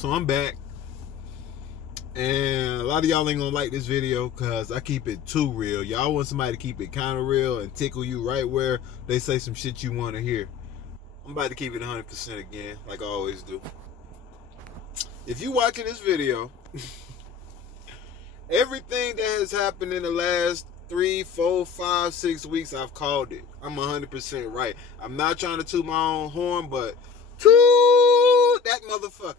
So I'm back. And a lot of y'all ain't gonna like this video because I keep it too real. Y'all want somebody to keep it kind of real and tickle you right where they say some shit you want to hear. I'm about to keep it 100% again, like I always do. If you watching this video, everything that has happened in the last 3, 4, 5, 6 weeks, I've called it. I'm 100% right. I'm not trying to toot my own horn, but toot that motherfucker.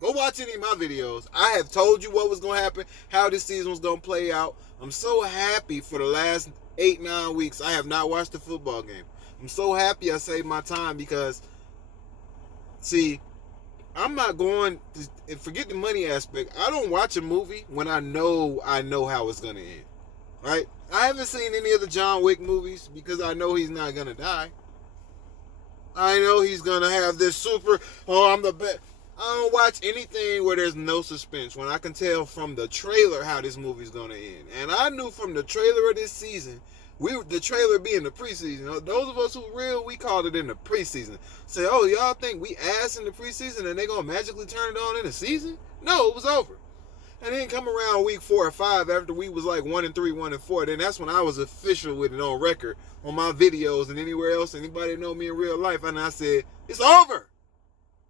Go watch any of my videos. I have told you what was going to happen, how this season was going to play out. I'm so happy for the last 8, 9 weeks. I have not watched a football game. I'm so happy I saved my time because, see, I'm not going to forget the money aspect. I don't watch a movie when I know how it's going to end. Right? I haven't seen any of the John Wick movies because I know he's not going to die. I know he's going to have this super, I'm the best. I don't watch anything where there's no suspense when I can tell from the trailer how this movie's going to end. And I knew from the trailer of this season, the trailer being the preseason. Those of us who real, we called it in the preseason. Say, oh, y'all think we ass in the preseason and they going to magically turn it on in the season? No, it was over. And then come around week 4 or 5 after we was like 1-3, 1-4. Then that's when I was official with it on record on my videos and anywhere else. Anybody know me in real life? And I said, it's over.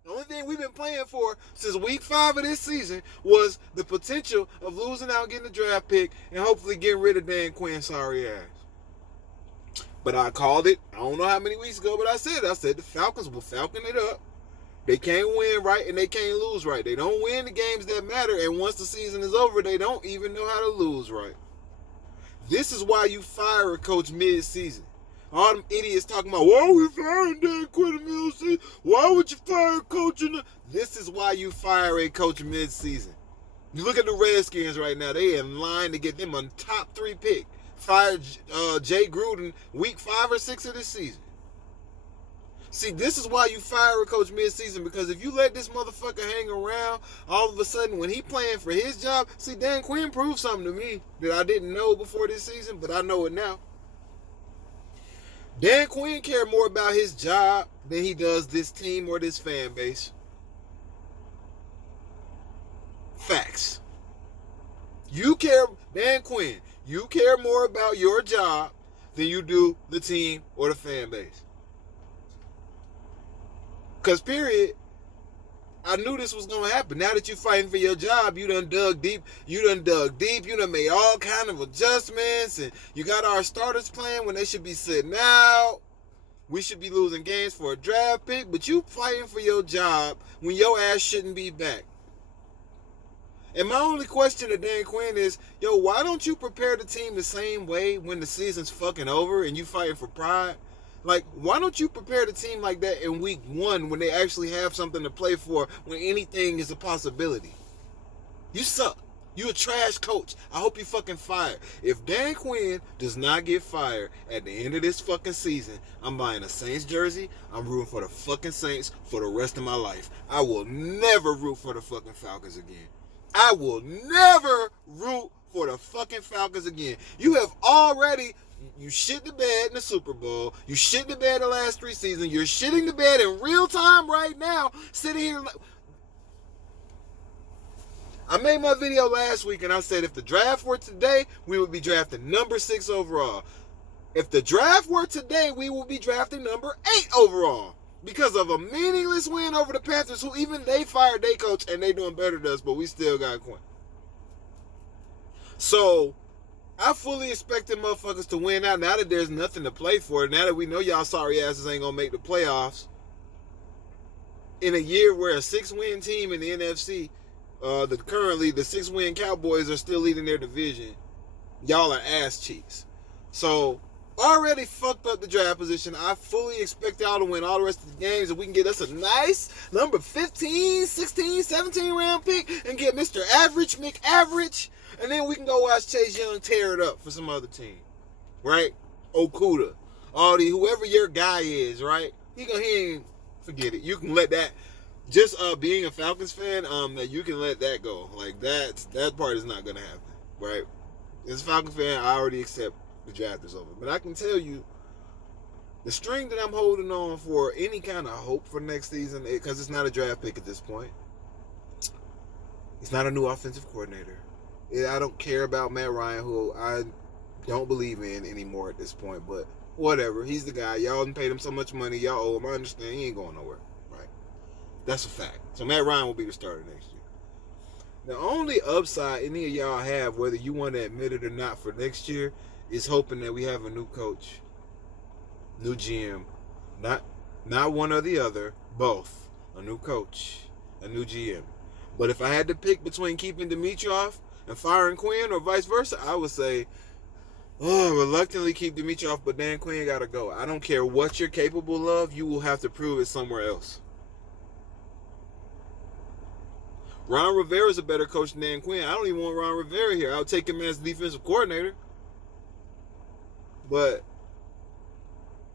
The only thing we've been playing for since week 5 of this season was the potential of losing out, getting a draft pick, and hopefully getting rid of Dan Quinn's sorry ass. But I called it, I don't know how many weeks ago, but I said the Falcons will falcon it up. They can't win right and they can't lose right. They don't win the games that matter, and once the season is over, they don't even know how to lose right. This is why you fire a coach mid-season. All them idiots talking about, why are we firing Dan Quinn in the middle of the season? Why would you fire a coach in the... This is why you fire a coach mid-season. You look at the Redskins right now. They in line to get them a top 3 pick. Fired Jay Gruden week 5 or 6 of this season. See, this is why you fire a coach mid-season, because if you let this motherfucker hang around, all of a sudden when he playing for his job, see, Dan Quinn proved something to me that I didn't know before this season, but I know it now. Dan Quinn cared more about his job than he does this team or this fan base. Facts. Dan Quinn, you care more about your job than you do the team or the fan base. Because, period, I knew this was going to happen. Now that you're fighting for your job, you done dug deep. You done made all kind of adjustments. And you got our starters playing when they should be sitting out. We should be losing games for a draft pick. But you fighting for your job when your ass shouldn't be back. And my only question to Dan Quinn is, why don't you prepare the team the same way when the season's fucking over and you fighting for pride? Like, why don't you prepare the team like that in week 1 when they actually have something to play for, when anything is a possibility? You suck. You a trash coach. I hope you fucking fired. If Dan Quinn does not get fired at the end of this fucking season, I'm buying a Saints jersey. I'm rooting for the fucking Saints for the rest of my life. I will never root for the fucking Falcons again. I will never root for the fucking Falcons again. You have already... You shit the bed in the Super Bowl. You shit the bed the last 3 seasons. You're shitting the bed in real time right now. Sitting here. I made my video last week and I said if the draft were today, we would be drafting number 6 overall. If the draft were today, we would be drafting number 8 overall. Because of a meaningless win over the Panthers, who even they fired their coach and they doing better than us, but we still got Quinn. So... I fully expect them motherfuckers to win out now that there's nothing to play for. Now that we know y'all sorry asses ain't going to make the playoffs. In a year where a 6-win team in the NFC, currently the 6-win Cowboys are still leading their division. Y'all are ass cheeks. So, already fucked up the draft position. I fully expect y'all to win all the rest of the games and we can get us a nice number 15, 16, 17 round pick and get Mr. Average, McAverage. And then we can go watch Chase Young tear it up for some other team. Right? Okuda. Whoever your guy is, right? He ain't forget it. You can let that, just being a Falcons fan, that you can let that go. Like that part is not gonna happen. Right? As a Falcons fan, I already accept the draft is over. But I can tell you, the string that I'm holding on for any kind of hope for next season, because it's not a draft pick at this point. He's not a new offensive coordinator. I don't care about Matt Ryan, who I don't believe in anymore at this point, but whatever. He's the guy. Y'all done paid him so much money. Y'all owe him. I understand. He ain't going nowhere. Right? That's a fact. So Matt Ryan will be the starter next year. The only upside any of y'all have, whether you want to admit it or not, for next year is hoping that we have a new coach, new GM, not one or the other, both. A new coach, a new GM. But if I had to pick between keeping Dimitroff and firing Quinn or vice versa, I would say, reluctantly keep Dimitroff, but Dan Quinn got to go. I don't care what you're capable of, you will have to prove it somewhere else. Ron Rivera's a better coach than Dan Quinn. I don't even want Ron Rivera here. I'll take him as defensive coordinator. But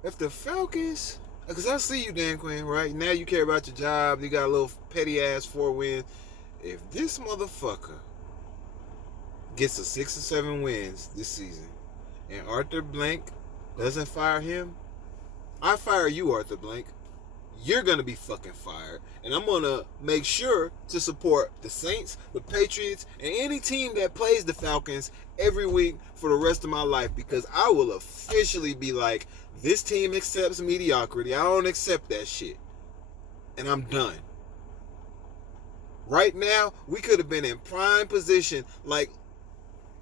if the Falcons, because I see you, Dan Quinn, right? Now you care about your job. You got a little petty-ass 4 wins. If this motherfucker gets a 6 or 7 wins this season and Arthur Blank doesn't fire him, I fire you, Arthur Blank. You're going to be fucking fired. And I'm going to make sure to support the Saints, the Patriots, and any team that plays the Falcons every week for the rest of my life, because I will officially be like, this team accepts mediocrity. I don't accept that shit. And I'm done. Right now, we could have been in prime position. Like,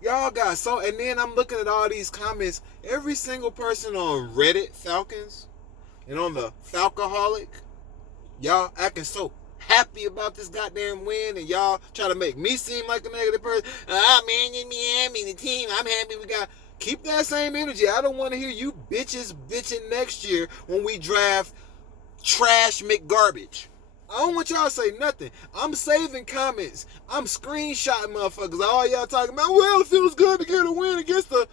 y'all got so... And then I'm looking at all these comments. Every single person on Reddit, Falcons, and on the Falcoholic, y'all acting so happy about this goddamn win, and y'all try to make me seem like a negative person. The team, I'm happy we got... Keep that same energy. I don't want to hear you bitches bitching next year when we draft trash McGarbage. I don't want y'all to say nothing. I'm saving comments. I'm screenshotting motherfuckers. All y'all talking about, well, it feels good to get a win against the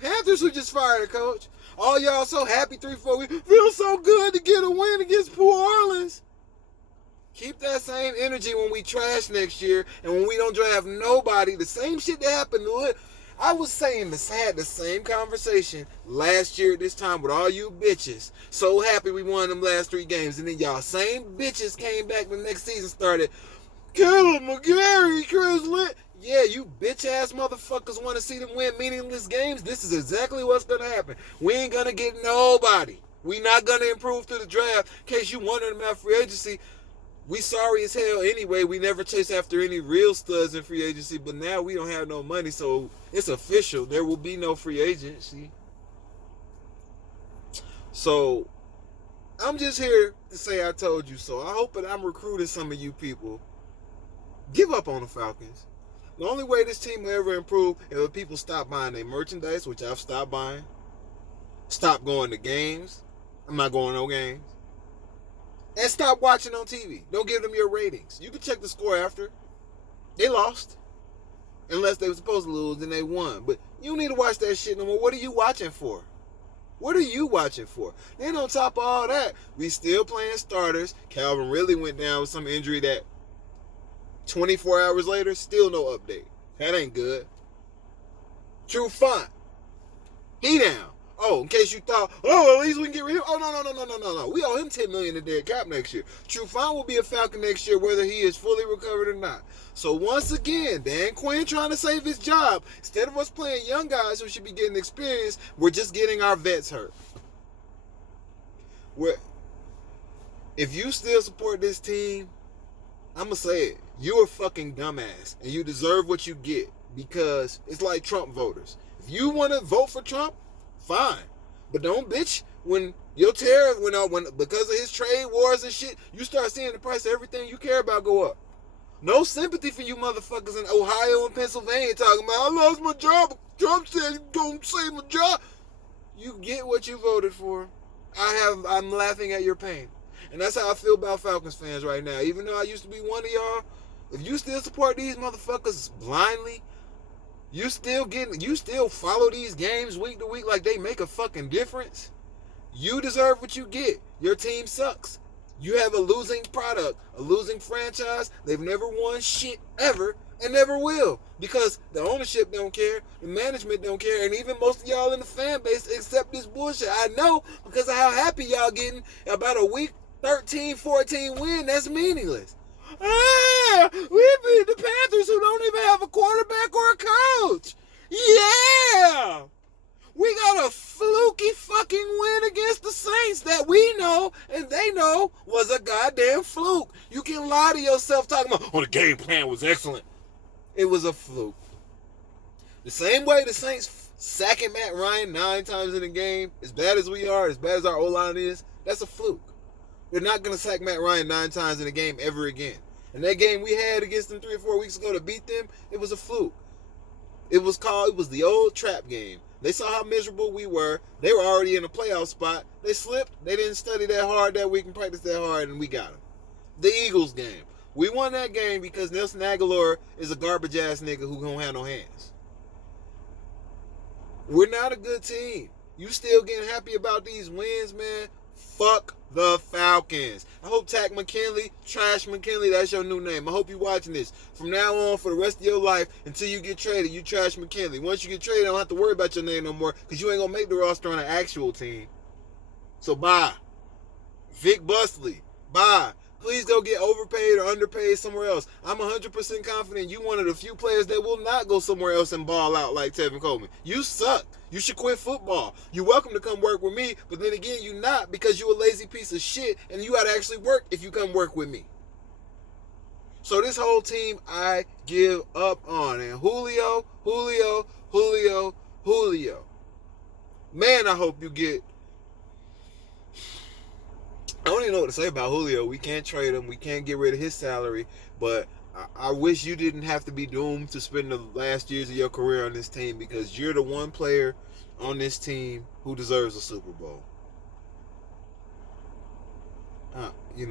Panthers who just fired a coach. All y'all so happy 3-4 weeks. Feels so good to get a win against New Orleans. Keep that same energy when we trash next year and when we don't draft nobody. The same shit that happened to it. I was saying this, I had the same conversation last year at this time with all you bitches. So happy we won them last 3 games. And then y'all same bitches came back when the next season started. Caleb McGarry, Chris Litt. Yeah, you bitch-ass motherfuckers want to see them win meaningless games. This is exactly what's going to happen. We ain't going to get nobody. We not going to improve through the draft. In case you wondering about free agency, we sorry as hell anyway. We never chase after any real studs in free agency, but now we don't have no money, so it's official. There will be no free agency. So I'm just here to say I told you so. I hope that I'm recruiting some of you people. Give up on the Falcons. The only way this team will ever improve is if people stop buying their merchandise, which I've stopped buying. Stop going to games. I'm not going to no games. And stop watching on TV. Don't give them your ratings. You can check the score after. They lost. Unless they were supposed to lose, then they won. But you don't need to watch that shit no more. What are you watching for? What are you watching for? Then on top of all that, we still playing starters. Calvin really went down with some injury that 24 hours later, still no update. That ain't good. True Font. He down. Oh, in case you thought, at least we can get rid of him. Oh, no. We owe him $10 million in dead cap next year. Trufant will be a Falcon next year, whether he is fully recovered or not. So once again, Dan Quinn trying to save his job. Instead of us playing young guys who should be getting experience, we're just getting our vets hurt. If you still support this team, I'm going to say it. You a fucking dumbass, and you deserve what you get, because it's like Trump voters. If you want to vote for Trump, fine, but don't bitch when your tariff, when because of his trade wars and shit, you start seeing the price of everything you care about go up. No sympathy for you motherfuckers in Ohio and Pennsylvania talking about, I lost my job. Trump said he's gonna save my job. You get what you voted for. I'm laughing at your pain, and that's how I feel about Falcons fans right now. Even though I used to be one of y'all, if you still support these motherfuckers blindly, you still follow these games week to week like they make a fucking difference, you deserve what you get. Your team sucks. You have a losing product, a losing franchise. They've never won shit ever and never will, because the ownership don't care, the management don't care, and even most of y'all in the fan base accept this bullshit. I know, because of how happy y'all getting about a week 13, 14 win. That's meaningless. We beat beat the Panthers, who don't even have a quarterback or a coach. Yeah! We got a fluky fucking win against the Saints that we know and they know was a goddamn fluke. You can lie to yourself talking about, the game plan was excellent. It was a fluke. The same way the Saints sacking Matt Ryan 9 times in a game, as bad as we are, as bad as our O-line is, that's a fluke. They're not going to sack Matt Ryan 9 times in a game ever again. And that game we had against them 3 or 4 weeks ago to beat them, it was a fluke. It was the old trap game. They saw how miserable we were. They were already in a playoff spot. They slipped. They didn't study that hard that week and practice that hard, and we got them. The Eagles game. We won that game because Nelson Aguilar is a garbage-ass nigga who don't have no hands. We're not a good team. You still getting happy about these wins, man? Fuck the Falcons. I hope Tack McKinley, Trash McKinley, that's your new name. I hope you're watching this. From now on, for the rest of your life, until you get traded, you Trash McKinley. Once you get traded, I don't have to worry about your name no more because you ain't going to make the roster on an actual team. So bye. Vic Busley, bye. Please go get overpaid or underpaid somewhere else. I'm 100% confident you one of the few players that will not go somewhere else and ball out like Tevin Coleman. You suck. You should quit football. You're welcome to come work with me, but then again, you not because you a lazy piece of shit and you got to actually work if you come work with me. So this whole team, I give up on. And Julio. Man, I hope you get... I don't even know what to say about Julio. We can't trade him. We can't get rid of his salary. But I wish you didn't have to be doomed to spend the last years of your career on this team because you're the one player on this team who deserves a Super Bowl. I don't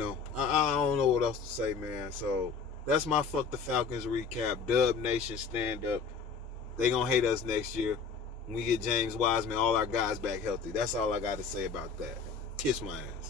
know what else to say, man. So that's my Fuck the Falcons recap. Dub Nation, stand up. They going to hate us next year when we get James Wiseman, all our guys back healthy. That's all I got to say about that. Kiss my ass.